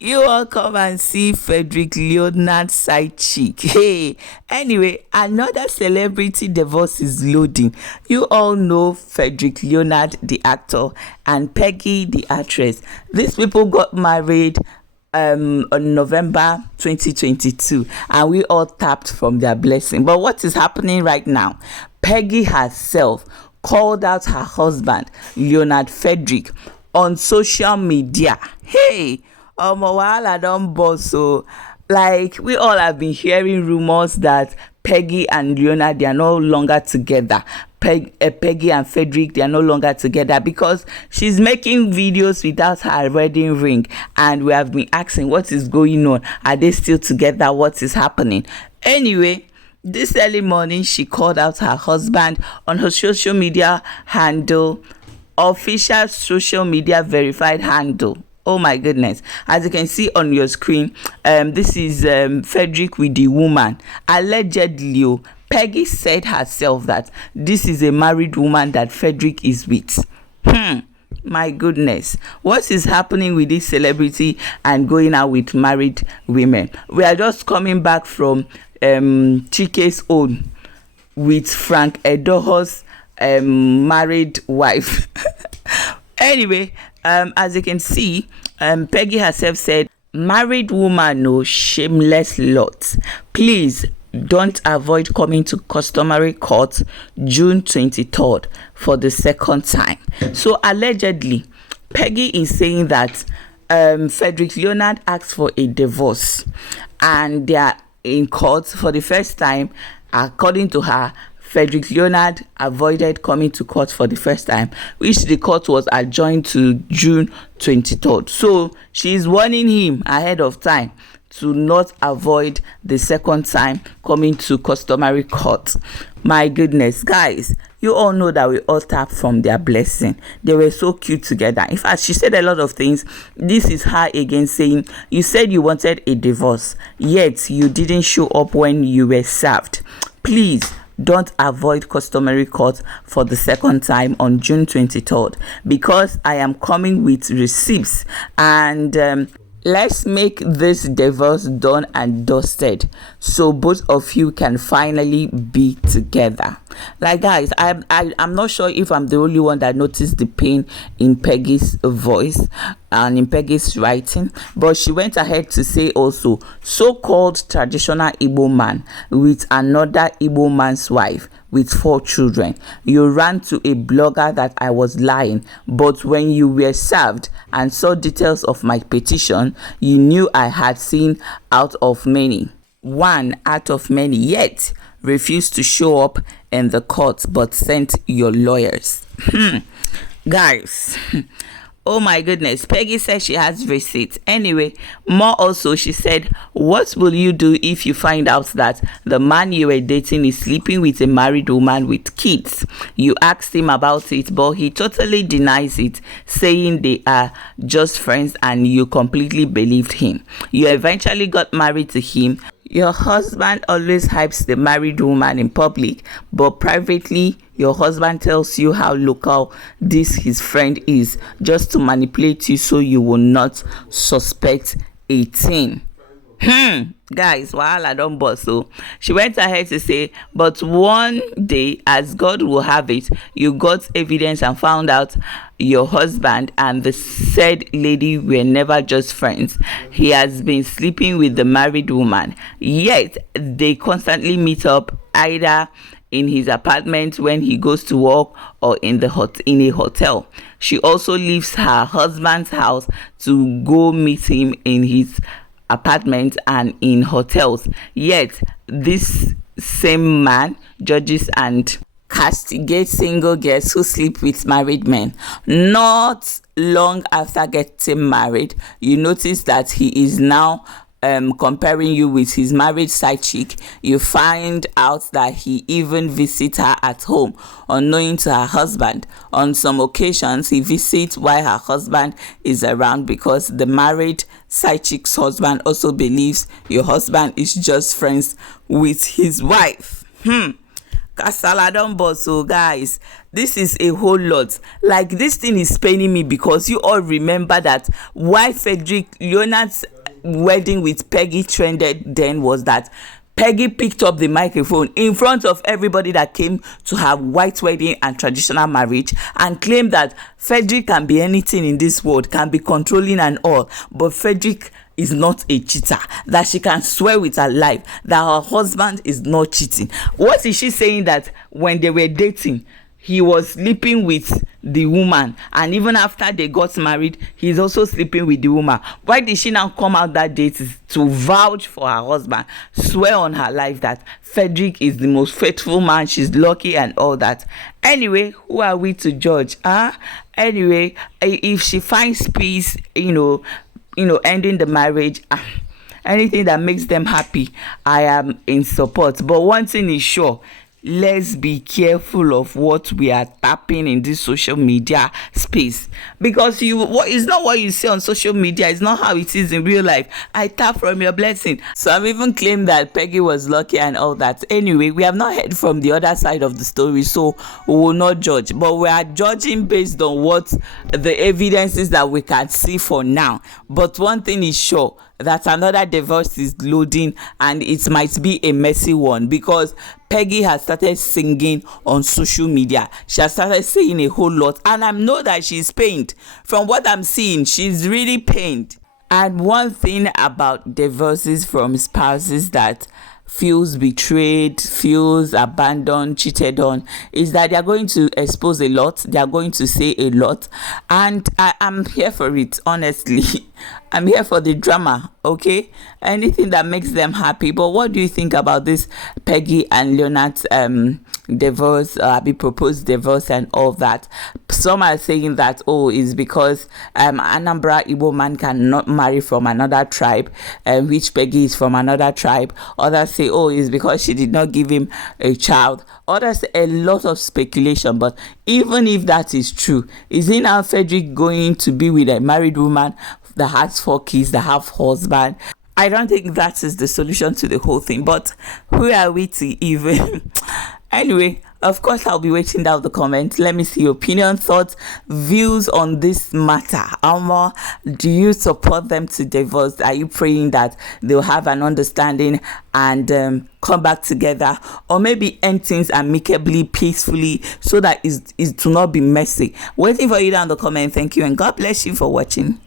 You all come and see Frederick Leonard's SideCh. Hey, anyway, another celebrity divorce is loading. You all know Frederick Leonard, the actor, and Peggy, the actress. These people got married on November 2022, and we all tapped from their blessing. But what is happening right now? Peggy herself called out her husband, Leonard Frederick, on social media. Hey, wahala don burst. So like we all have been hearing rumors that Peggy and Leonard, they are no longer together. Peggy and Frederick, they are no longer together because she's making videos without her wedding ring, and we have been asking what is going on. Are they still together? What is happening? Anyway, this early morning she called out her husband on her social media handle, official social media verified handle. Oh my goodness, as you can see on your screen, this is Frederick with the woman. Allegedly, Peggy said herself that this is a married woman that Frederick is with. My goodness, what is happening with this celebrity and going out with married women? We are just coming back from Chike's own with Frank Edoho's married wife. Anyway, as you can see, Peggy herself said, married woman, no shameless lot. Please don't avoid coming to customary court June 23rd for the second time. So allegedly, Peggy is saying that Frederick Leonard asked for a divorce and they are in court for the first time. According to her, Frederick Leonard avoided coming to court for the first time, which the court was adjourned to June 23rd. So she is warning him ahead of time to not avoid the second time coming to customary court. My goodness, guys, you all know that we all tap from their blessing. They were so cute together. In fact, she said a lot of things. This is her again saying, you said you wanted a divorce, yet you didn't show up when you were served. Please don't avoid customary court for the second time on June 23rd, because I am coming with receipts, and let's make this divorce done and dusted so both of you can finally be together. Like, guys, I'm not sure if I'm the only one that noticed the pain in Peggy's voice and in Peggy's writing, but she went ahead to say also, so-called traditional Igbo man with another Igbo man's wife with 4 children. You ran to a blogger that I was lying, but when you were served and saw details of my petition, you knew I had seen one out of many, yet refused to show up in the court but sent your lawyers. Guys, oh my goodness, Peggy says she has receipts. Anyway, more also, she said, what will you do if you find out that the man you were dating is sleeping with a married woman with kids? You asked him about it, but he totally denies it, saying they are just friends, and you completely believed him. You eventually got married to him. Your husband always hypes the married woman in public, but privately, your husband tells you how local this his friend is, just to manipulate you so you will not suspect a thing. Guys, wahala don burst. So she went ahead to say, but one day, as God will have it, you got evidence and found out your husband and the said lady were never just friends. He has been sleeping with the married woman, yet they constantly meet up either in his apartment when he goes to work or in a hotel. She also leaves her husband's house to go meet him in his apartment and in hotels, yet this same man judges and castigates single girls who sleep with married men. Not long after getting married, you notice that he is now comparing you with his married side chick. You find out that he even visits her at home unknowing to her husband. On some occasions, he visits while her husband is around, because the married side chick's husband also believes your husband is just friends with his wife. Kasala don burst. So guys, this is a whole lot. Like, this thing is paining me because you all remember that why Frederick Leonard's wedding with Peggy trended then was that Peggy picked up the microphone in front of everybody that came to her white wedding and traditional marriage and claimed that Frederick can be anything in this world, can be controlling and all, but Frederick is not a cheater, that she can swear with her life that her husband is not cheating. What is she saying? That when they were dating, he was sleeping with the woman, and even after they got married, he's also sleeping with the woman. Why did she now come out that day to vouch for her husband, swear on her life that Frederick is the most faithful man, she's lucky and all that? Anyway, who are we to judge? Anyway, if she finds peace, ending the marriage, anything that makes them happy, I am in support. But one thing is sure, let's be careful of what we are tapping in this social media space, because it's not what you see on social media, it's not how it is in real life. I tap from your blessing. So I've even claimed that Peggy was lucky and all that. Anyway, we have not heard from the other side of the story, so we will not judge, but we are judging based on what the evidence is that we can see for now. But one thing is sure, that another divorce is loading, and it might be a messy one, because Peggy has started singing on social media. She has started saying a whole lot, and I know that she's pained. From what I'm seeing, she's really pained. And one thing about divorces from spouses that feels betrayed, feels abandoned, cheated on, is that they are going to expose a lot, they are going to say a lot, and I'm here for it, honestly. I'm here for the drama, okay? Anything that makes them happy. But what do you think about this Peggy and Leonard's divorce, proposed divorce and all that? Some are saying that, it's because Anambra Igbo man cannot marry from another tribe, which Peggy is from another tribe. Others say, it's because she did not give him a child. Others, a lot of speculation. But even if that is true, isn't now Frederick going to be with a married woman that has 4 kids, that have husband? I don't think that is the solution to the whole thing, but who are we to even? Anyway, of course, I'll be waiting down the comments. Let me see your opinion, thoughts, views on this matter. Alma, do you support them to divorce? Are you praying that they'll have an understanding and come back together, or maybe end things amicably, peacefully, so that it will not be messy? Waiting for you down the comment. Thank you, and God bless you for watching.